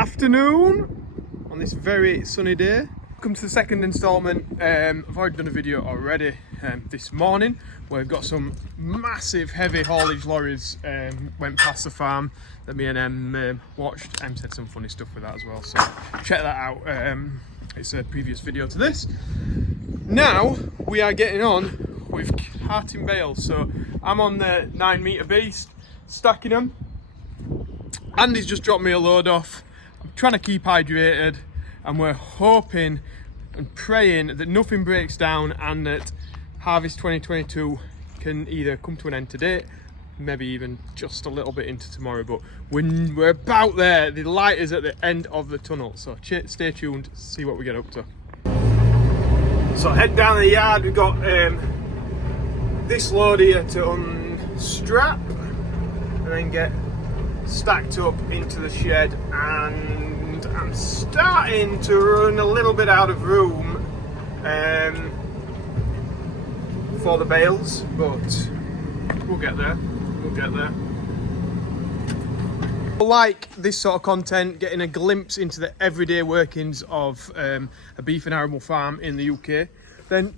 Afternoon on this very sunny day. Welcome to the second instalment. I've already done a video already this morning where we've got some massive heavy haulage lorries went past the farm that me and Em watched. Em said some funny stuff with that as well, so check that out. It's a previous video to this. Now we are getting on with carting bales, so I'm on the 9 metre beast stacking them. Andy's just dropped me a load off. I'm trying to keep hydrated, and we're hoping and praying that nothing breaks down and that harvest 2022 can either come to an end today, maybe even just a little bit into tomorrow. But when we're about there, the light is at the end of the tunnel, so stay tuned, see what we get up to. So head down the yard. We've got this load here to unstrap and then get stacked up into the shed, and I'm starting to run a little bit out of room for the bales, but we'll get there. Like this sort of content, getting a glimpse into the everyday workings of a beef and arable farm in the UK, then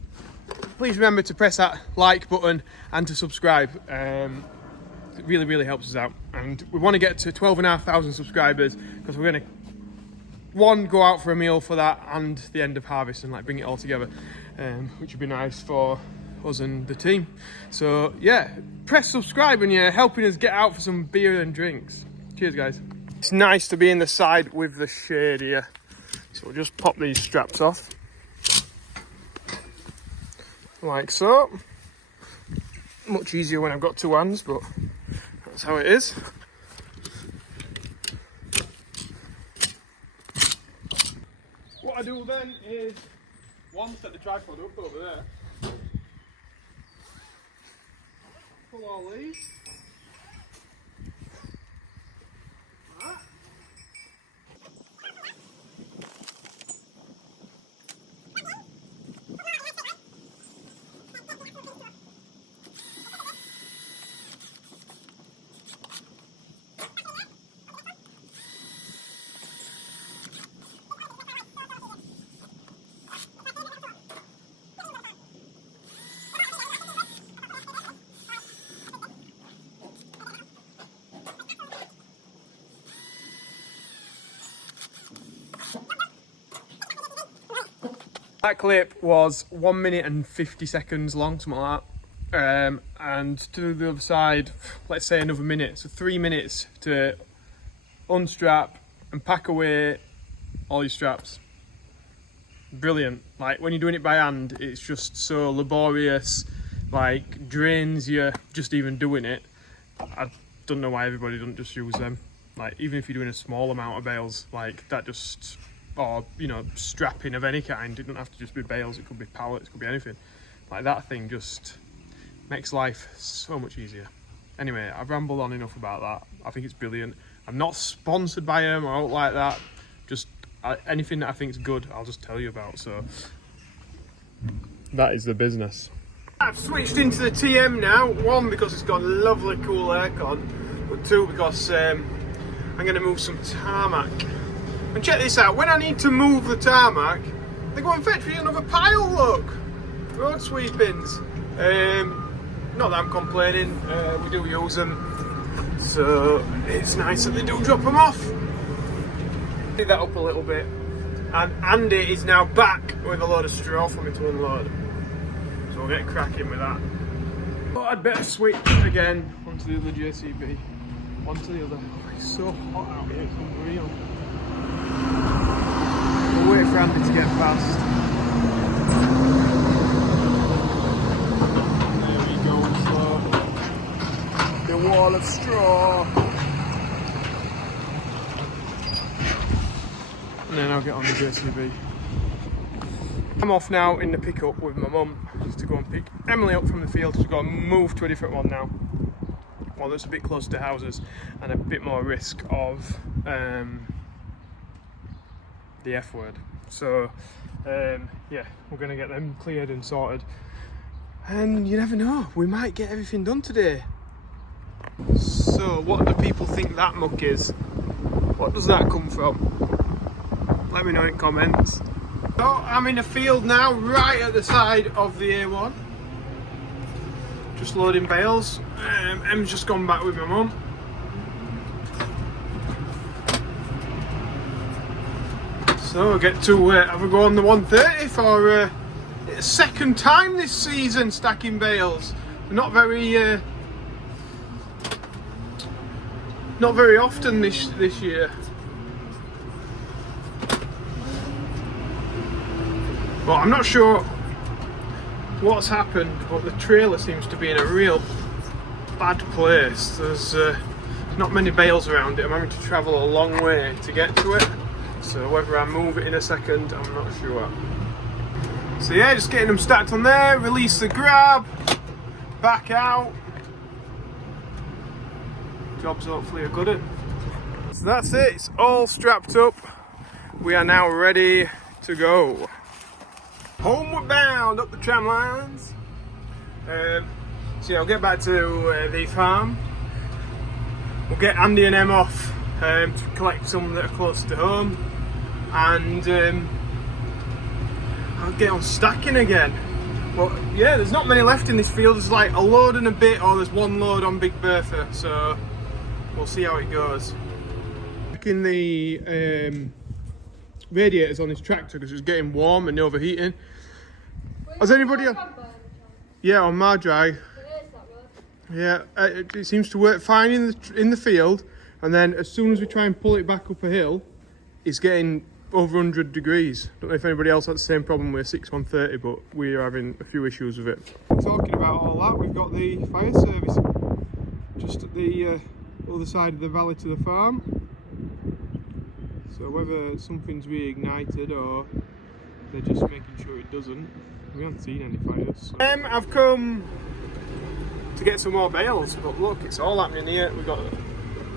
please remember to press that like button and to subscribe. It really helps us out, and we want to get to 12,500 subscribers because we're going to go out for a meal for that and the end of harvest and like bring it all together, which would be nice for us and the team. So yeah, press subscribe and you're helping us get out for some beer and drinks. Cheers guys. It's nice to be in the side with the shade here, so we'll just pop these straps off like so. Much easier when I've got two hands, but that's how it is. What I do then is set the tripod up over there, pull all these, like that. That clip was 1 minute and 50 seconds long, something like that. And to the other side, let's say another minute. So 3 minutes to unstrap and pack away all these straps. Brilliant. Like when you're doing it by hand, it's just so laborious, like drains you just even doing it. I don't know why everybody doesn't just use them. Like even if you're doing a small amount of bales, like that just, or you know, strapping of any kind. It doesn't have to just be bales, it could be pallets, it could be anything. Like that thing just makes life so much easier. Anyway, I've rambled on enough about that. I think it's brilliant. I'm not sponsored by them or out like that. Just anything that I think is good, I'll just tell you about. So that is the business. I've switched into the TM now. One, because it's got lovely cool aircon, but two, because I'm going to move some tarmac. And check this out, when I need to move the tarmac, they go and fetch me another pile, look! Road sweepings. Not that I'm complaining, we do use them, so it's nice that they do drop them off. Pick that up a little bit, and Andy is now back with a load of straw for me to unload. So we'll get cracking with that. But I'd better switch again onto the other JCB, onto the other. Oh, it's so hot out here, it's unreal. We'll wait for Andy to get past. There we go, so the wall of straw. And then I'll get on the JCB. I'm off now in the pickup with my mum to go and pick Emily up from the field. She's got to move to a different one now. One that's a bit closer to houses and a bit more risk of the F word. So yeah, we're going to get them cleared and sorted. And you never know, we might get everything done today. So what do people think that muck is? What does that come from? Let me know in comments. So I'm in a field now, right at the side of the A1. Just loading bales. Em's just gone back with my mum. So we'll get to have a go on the 130 for the second time this season stacking bales. Not very often this year. Well, I'm not sure what's happened, but the trailer seems to be in a real bad place. There's not many bales around it. I'm having to travel a long way to get to it. So whether I move it in a second, I'm not sure. So yeah, just getting them stacked on there, release the grab, back out. Job's hopefully a good one. So that's it, it's all strapped up. We are now ready to go. Homeward bound up the tram lines. So yeah, I'll get back to the farm. We'll get Andy and Em off to collect some that are close to home. And I'll get on stacking again. But yeah, there's not many left in this field. There's like a load and a bit, or there's one load on Big Bertha. So we'll see how it goes. Checking the radiators on this tractor because it's getting warm and overheating. Has anybody? Yeah, on my drive. Yeah, it seems to work fine in the field, and then as soon as we try and pull it back up a hill, it's getting over 100 degrees. Don't know if anybody else had the same problem with 6130, but we are having a few issues with it. Talking about all that, we've got the fire service just at the other side of the valley to the farm. So whether something's reignited or they're just making sure it doesn't, we haven't seen any fires. So. I've come to get some more bales, but look, it's all happening here. We've got,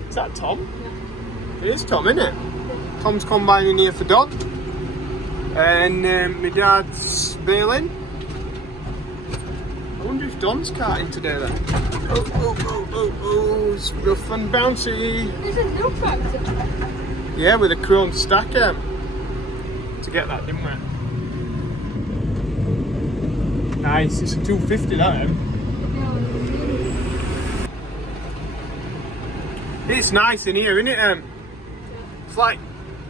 is that Tom? Yeah. It is Tom, isn't it? Tom's combining here for Don, and my dad's baling. I wonder if Don's carting today then. Oh, it's rough and bouncy. There's a new tractor. Yeah, with a chrome stacker. To get that, didn't we? Nice, it's a 250 that, Em. It's nice in here, isn't it, Em?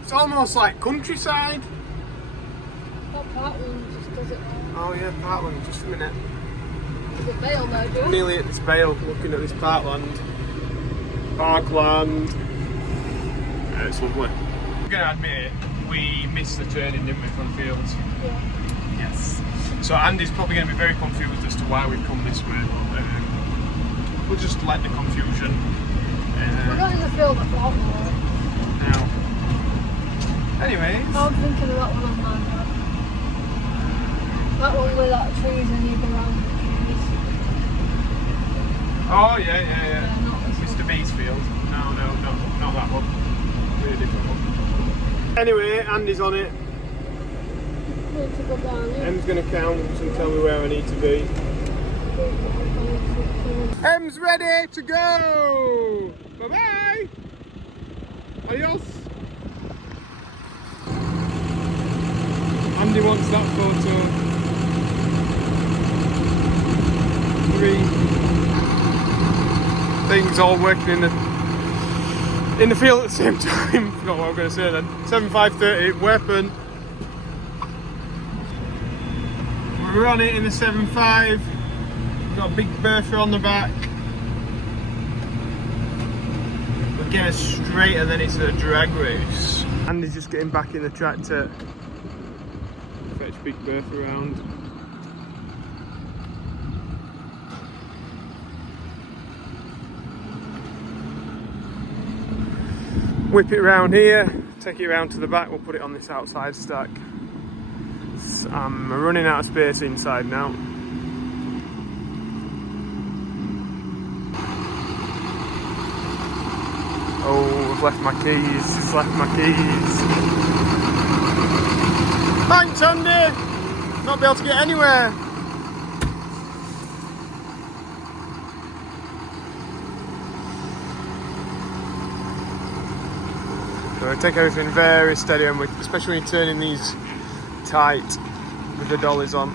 It's almost like countryside. That Parkland just does it. Oh yeah, Parkland, just a minute. There's a bale there, Joe. Nearly at this bale, looking at this Parkland. Yeah, it's lovely. I'm going to admit it, we missed the turning, didn't we, from fields? Yeah. Yes. So Andy's probably going to be very confused as to why we've come this way. We'll just let the confusion. We're not in the field at Parkland. Now. Anyways. I'm thinking of that one on my map. That one with that trees and you go around the trees. Oh yeah. Not this Mr. one. B's field. No, not that one. Really different one. Anyway, Andy's on it. Need to go down here. Em's going to count and tell me where I need to be. Em's ready to go! Bye-bye! Adios! Andy wants that photo. 3 things all working in the field at the same time. Forgot what I was going to say then. 7530 weapon. We're on it in the 7.5. Got a Big Bertha on the back. We'll get it straight and then it's a drag race. Andy's just getting back in the tractor. Fetch Big Bertha around. Whip it around here, take it around to the back, we'll put it on this outside stack. I'm running out of space inside now. Oh, I've left my keys, he's left my keys. Thanks, Andy! Not be able to get anywhere. So we take everything very steady, and especially when you're turning these tight with the dollies on.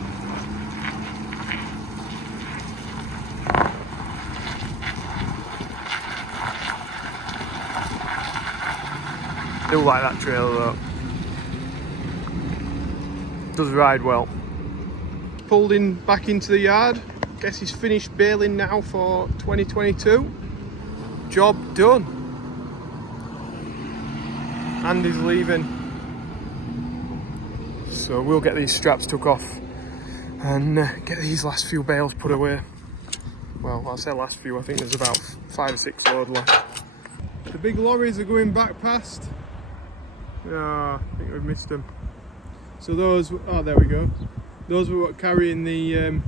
I do like that trailer though. Does ride well. Pulled in back into the yard. Guess he's finished baling now for 2022. Job done. And he's leaving. So we'll get these straps took off and get these last few bales put away. Well, I'll say last few, I think there's about 5 or 6 load left. The big lorries are going back past. I think we've missed them. So those, oh there we go. Those were what carrying the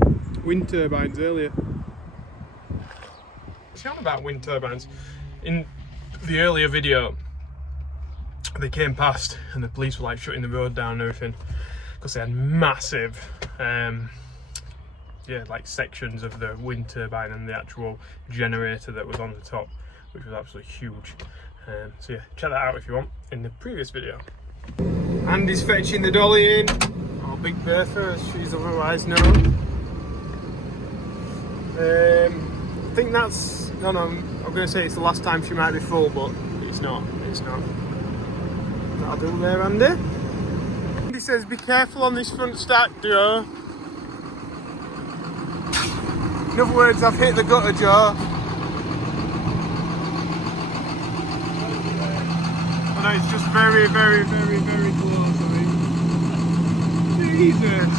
wind turbines earlier. Talking about wind turbines, in the earlier video they came past and the police were like shutting the road down and everything because they had massive like sections of the wind turbine and the actual generator that was on the top, which was absolutely huge. So yeah, check that out if you want in the previous video. Andy's fetching the dolly in, or Big Bertha as she's otherwise known. I think that's, no, I'm going to say it's the last time she might be full, but it's not. That'll do there, Andy. Andy says be careful on this front stack, Joe. In other words, I've hit the gutter, Joe. No, it's just very, very, very, very close, I think. Jesus.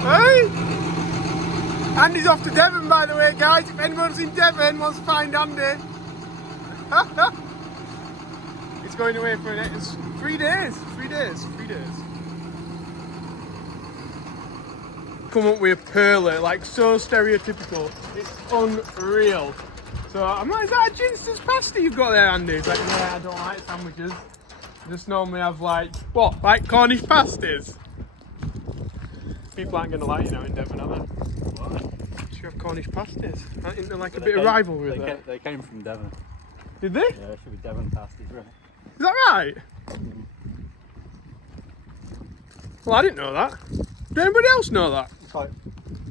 Hey? Andy's off to Devon, by the way, guys. If anyone's in Devon wants to find Andy. He's going away for it's 3 days. 3 days. 3 days. Come up with a perler, like so stereotypical. It's unreal. So I'm like, is that a Ginster's pasty you've got there, Andy? He's like, yeah, I don't like sandwiches. I just normally have like, what, like Cornish pasties? People aren't going to like you now in Devon, are they? What? You have Cornish pasties. Isn't there like a bit of rivalry there? They came from Devon. Did they? Yeah, it should be Devon pasties, really. Is that right? Well, I didn't know that. Did anybody else know that? It's like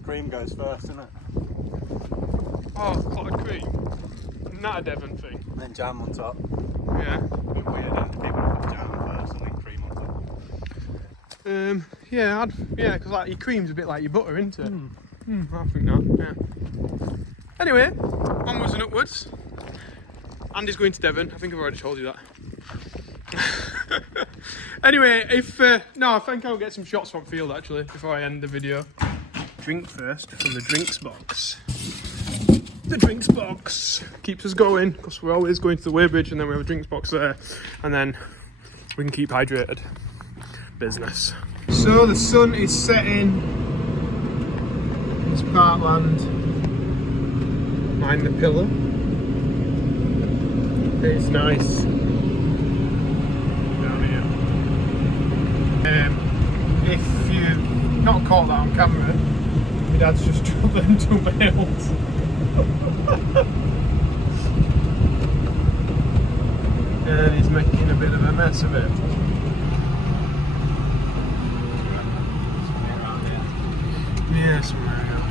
cream goes first, isn't it? Oh, clotted cream. Not a Devon thing. And then jam on top. Yeah. A bit weird, and people put jam first and then cream on top. Yeah, because like your cream's a bit like your butter, isn't it? I think that. Yeah. Anyway, onwards and upwards. Andy's going to Devon. I think I've already told you that. Anyway, no, I think I'll get some shots from field actually before I end the video. Drink first from the drinks box. The drinks box keeps us going because we're always going to the weighbridge and then we have a drinks box there, and then we can keep hydrated. Business. So the sun is setting. It's parkland. Behind the pillar. It's nice. Down here. If you've not caught that on camera, my dad's just dropped them 2 bales. And he's making a bit of a mess of it. Yeah, somewhere around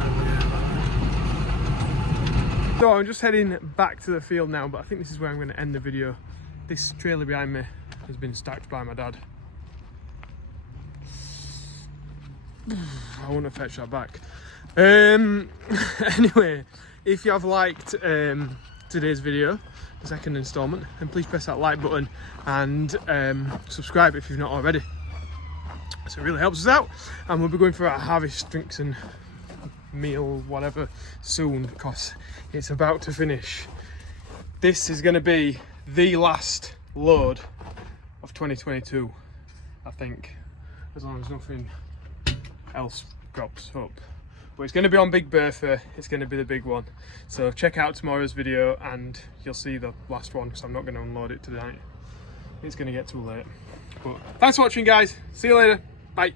there. So I'm just heading back to the field now, but I think this is where I'm going to end the video. This trailer behind me has been stacked by my dad. I want to fetch that back. Anyway, if you have liked today's video, the second instalment, then please press that like button and subscribe if you've not already. So it really helps us out, and we'll be going for our harvest drinks and meal whatever soon because it's about to finish. This is going to be the last load of 2022, I think, as long as nothing else crops up. But it's going to be on Big Bertha. It's going to be the big one. So check out tomorrow's video and you'll see the last one because I'm not going to unload it tonight. It's going to get too late. But thanks for watching, guys. See you later. Bye.